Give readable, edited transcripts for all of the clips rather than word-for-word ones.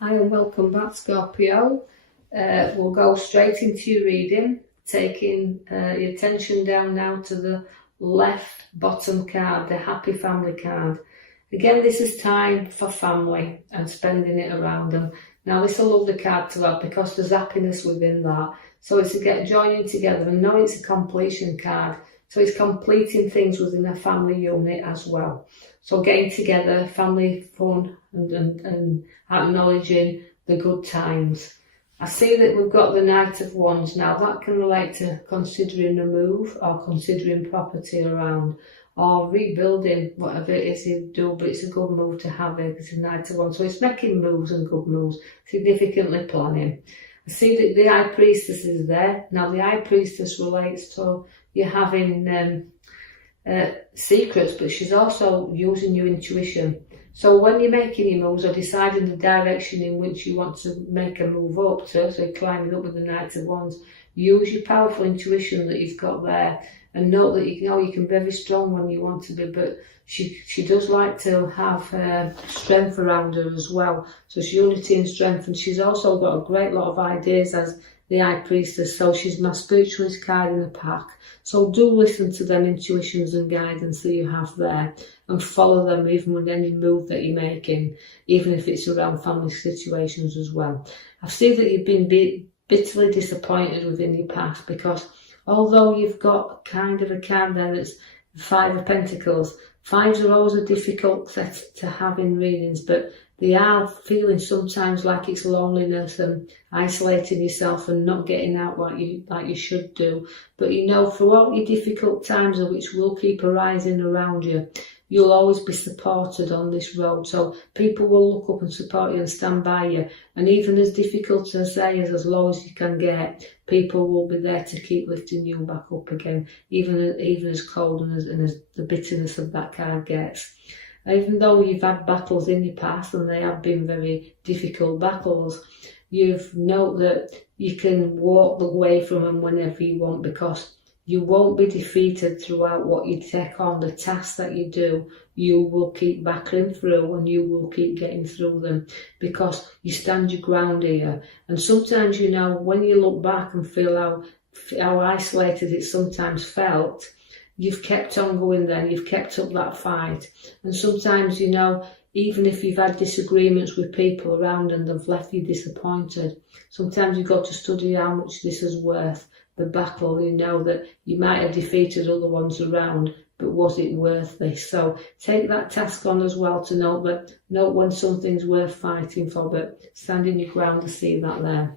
Hi and welcome back, Scorpio. We'll go straight into your reading, taking your attention down now to the left bottom card, the happy family card. Again, this is time for family and spending it around them. Now, this is a lovely card to have because there's happiness within that. So it's to get joining together, and know it's a completion card. So it's completing things within a family unit as well. So getting together, family fun, and acknowledging the good times. I see that we've got the Knight of Wands. Now that can relate to considering a move or considering property around or rebuilding whatever it is you do, but it's a good move to have it because it's a Knight of Wands. So it's making moves and good moves, significantly planning. I see that the High Priestess is there. Now the High Priestess relates to you having secrets, but she's also using your intuition. So when you're making your moves or deciding the direction in which you want to make a move up to, so climbing up with the Knight of Wands, use your powerful intuition that you've got there and know that you know you can be very strong when you want to be, but she does like to have strength around her as well. So she's unity and strength, and she's also got a great lot of ideas as the High Priestess, so she's my spiritualist card in the pack. So do listen to them intuitions and guidance that you have there and follow them even with any move that you're making, even if it's around family situations as well. I see that you've been bitterly disappointed within your past because although you've got kind of a card there that's the Five of Pentacles, fives are always a difficult set to have in readings, but they are feeling sometimes like it's loneliness and isolating yourself and not getting out like you should do. But you know, throughout your difficult times, which will keep arising around you, you'll always be supported on this road. So people will look up and support you and stand by you. And even as difficult as they is, as low as you can get, people will be there to keep lifting you back up again, even as cold and as the bitterness of that card gets. Even though you've had battles in your past and they have been very difficult battles, you've known that you can walk away from them whenever you want because you won't be defeated throughout what you take on, the tasks that you do. You will keep battling through and you will keep getting through them because you stand your ground here. And sometimes, you know, when you look back and feel how isolated it sometimes felt, you've kept on going then, you've kept up that fight. And sometimes, you know, even if you've had disagreements with people around and they've left you disappointed, sometimes you've got to study how much this is worth, the battle. You know that you might have defeated other ones around, but was it worth this? So take that task on as well to note when something's worth fighting for, but standing your ground to see that there.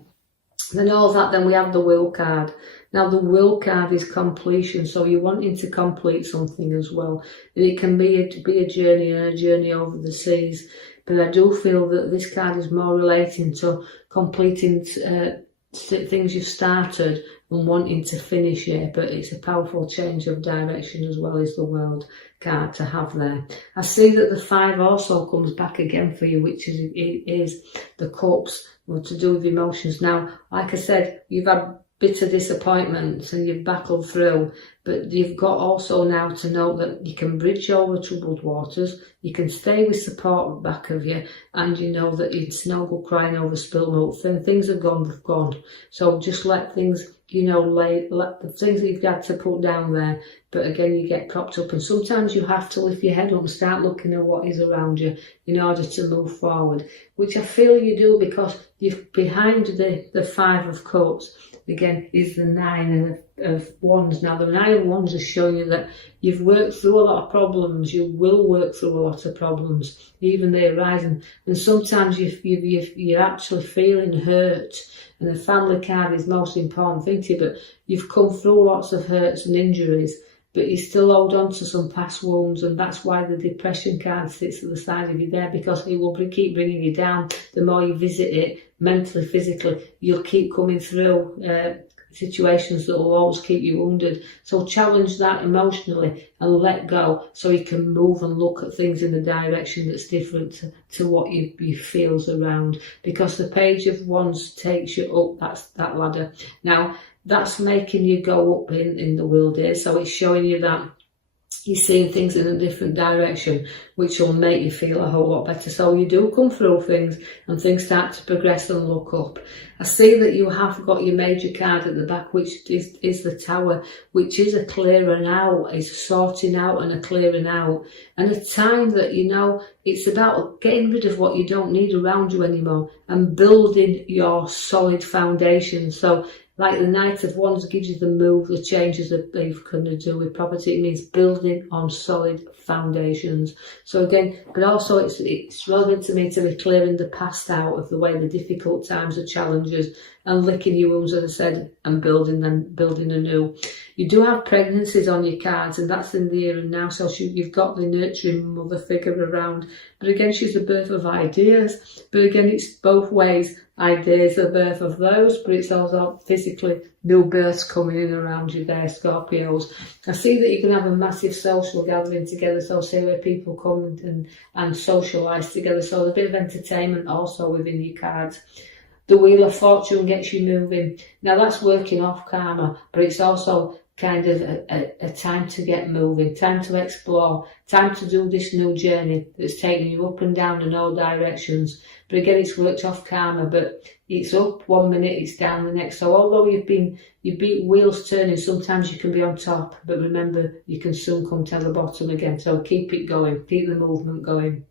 Then all that, then we have the Will card. Now the Will card is completion, so you're wanting to complete something as well. And it can be a journey and a journey over the seas, but I do feel that this card is more relating to completing things you've started and wanting to finish it, but it's a powerful change of direction as well as the World card to have there. I see that the Five also comes back again for you, which is the Cups, to do with emotions. Now, like I said, you've had bitter disappointments and you've battled through, but you've got also now to know that you can bridge over troubled waters, you can stay with support back of you, and you know that it's no good crying over spilt milk. When things are gone, they've gone. So just let things, you know, let the things that you've got to put down there, but again, you get propped up, and sometimes you have to lift your head up and start looking at what is around you in order to move forward, which I feel you do because you're behind the Five of Cups. Again, is the Nine of Wands. Now, the Nine of Wands is showing you that you've worked through a lot of problems. You will work through a lot of problems, even they arise. And sometimes you're actually feeling hurt. And the family card is the most important thing to you, but you've come through lots of hurts and injuries, but you still hold on to some past wounds, and that's why the depression card sits at the side of you there, because it will keep bringing you down. The more you visit it, mentally, physically, you'll keep coming through situations that will always keep you wounded. So challenge that emotionally and let go so you can move and look at things in a direction that's different to what you feel's around, because the Page of Wands takes you up that ladder. Now, that's making you go up in the world here, so it's showing you that you're seeing things in a different direction, which will make you feel a whole lot better. So you do come through things and things start to progress and look up. I see that you have got your major card at the back, which is the Tower, which is a clearing out, is a sorting out and a clearing out. And a time that, you know, it's about getting rid of what you don't need around you anymore and building your solid foundation. So like the Knight of Wands gives you the move, the changes that you're going to do with property. It means building on solid foundations. So again, but also it's relevant to me to be clearing the past out of the way, the difficult times, the challenges, and licking your wounds, as I said, and building anew. You do have pregnancies on your cards, and that's in the here and now. So you've got the nurturing mother figure around. But again, she's the birth of ideas. But again, it's both ways. Ideas, the birth of those, but it's also physically new births coming in around you there, Scorpios. I see that you can have a massive social gathering together, so say where people come and socialise together. So there's a bit of entertainment also within your cards. The Wheel of Fortune gets you moving. Now that's working off karma, but it's also kind of a time to get moving, time to explore, time to do this new journey that's taking you up and down in all directions. But again, it's worked off karma, but it's up 1 minute, it's down the next. So although you beat wheels turning, sometimes you can be on top, but remember, you can soon come to the bottom again. So keep it going, keep the movement going.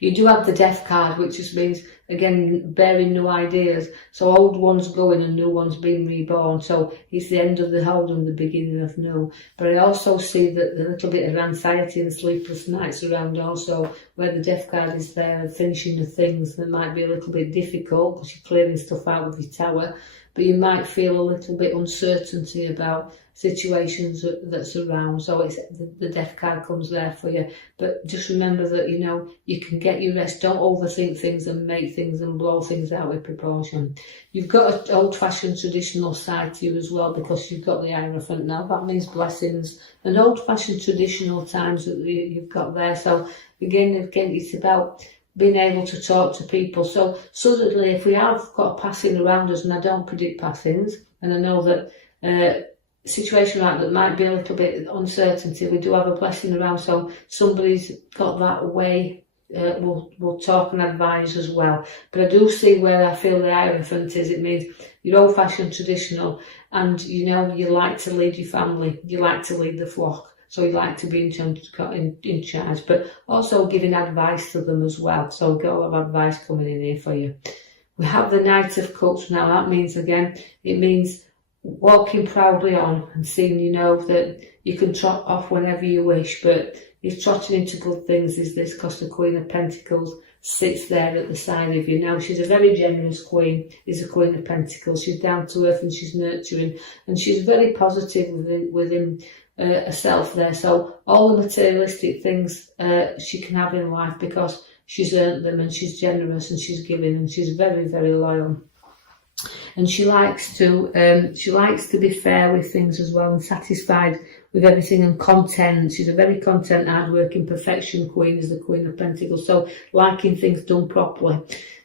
You do have the Death card, which just means, again, bearing new ideas. So old ones going and new ones being reborn. So it's the end of the old and the beginning of new. But I also see that the little bit of anxiety and sleepless nights around also, where the Death card is there and finishing the things that might be a little bit difficult because you're clearing stuff out of your Tower. But you might feel a little bit uncertainty about situations that's around. So it's the Death card comes there for you. But just remember that, you know, you can get your rest. Don't overthink things and make things and blow things out of proportion. You've got an old-fashioned traditional side to you as well, because you've got the Hierophant now. That means blessings and old-fashioned traditional times that you've got there. So again, it's about being able to talk to people. So suddenly, if we have got a passing around us, and I don't predict passings, and I know that situation like that might be a little bit uncertainty, we do have a blessing around. So somebody's got that way. We'll talk and advise as well. But I do see where I feel the Hierophant is. It means you're old-fashioned traditional, and you know you like to lead your family. You like to lead the flock. So you like to be in charge, but also giving advice to them as well. So we've got a lot of advice coming in here for you. We have the Knight of Cups now. That means, again, it means walking proudly on and seeing, you know, that you can trot off whenever you wish, but you're trotting into good things is this, because the Queen of Pentacles sits there at the side of you. Now, she's a very generous queen, is a Queen of Pentacles. She's down to earth and she's nurturing, and she's very positive within herself there. So all the materialistic things she can have in life, because she's earned them, and she's generous and she's giving, and she's very, very loyal. And she likes to be fair with things as well, and satisfied with everything, and content. She's a very content, hard-working, perfection queen, is the Queen of Pentacles. So liking things done properly.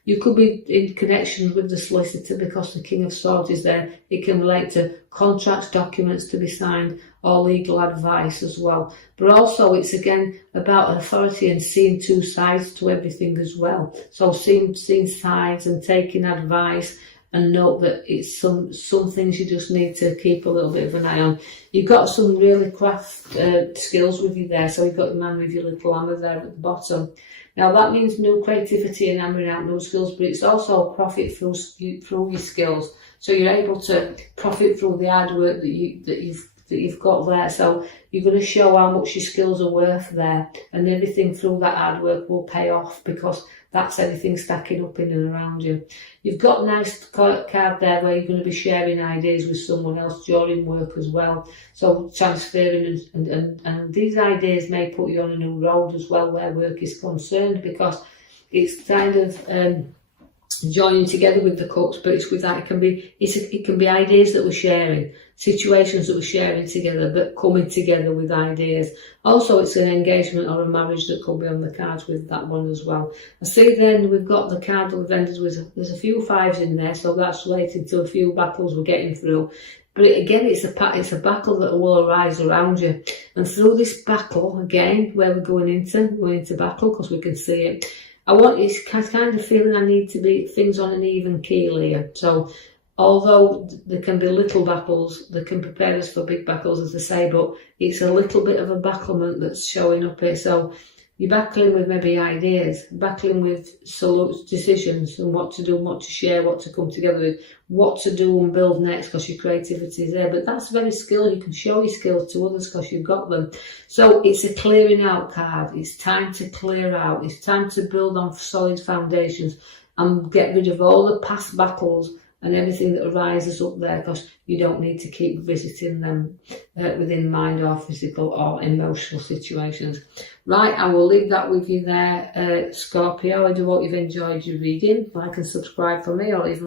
You could be in connection with the solicitor, because the King of Swords is there. It can relate to contracts, documents to be signed, or legal advice as well. But also it's again about authority and seeing two sides to everything as well. So seeing sides and taking advice, and note that it's some things you just need to keep a little bit of an eye on. You've got some really craft skills with you there. So you've got your man with your little hammer there at the bottom. Now that means new creativity and hammering out new skills, but it's also profit through your skills. So you're able to profit through the hard work that you've got there. So you're going to show how much your skills are worth there, and everything through that hard work will pay off, because that's everything stacking up in and around you. You've got a nice card there where you're going to be sharing ideas with someone else during work as well. So transferring, and these ideas may put you on a new road as well where work is concerned, because it's kind of joining together with the cups, but it's with that, it can be ideas that we're sharing, situations that we're sharing together, but coming together with ideas. Also, it's an engagement or a marriage that could be on the cards with that one as well. I see then we've got the card that we've ended with, there's a few fives in there, so that's related to a few battles we're getting through. But again, it's a battle that will arise around you. And through this battle, again, where we're going into battle, because we can see it, it's kind of feeling I need to be things on an even keel here. So although there can be little battles, they can prepare us for big battles, as I say, but it's a little bit of a battlement that's showing up here. So you're battling with maybe ideas, battling with decisions and what to do, and what to share, what to come together with, what to do and build next, because your creativity is there. But that's very skilled. You can show your skills to others because you've got them. So it's a clearing out card. It's time to clear out. It's time to build on solid foundations and get rid of all the past battles and everything that arises up there, because you don't need to keep visiting them within mind or physical or emotional situations. Right, I will leave that with you there, Scorpio. I do hope you've enjoyed your reading. Like and subscribe for me, or even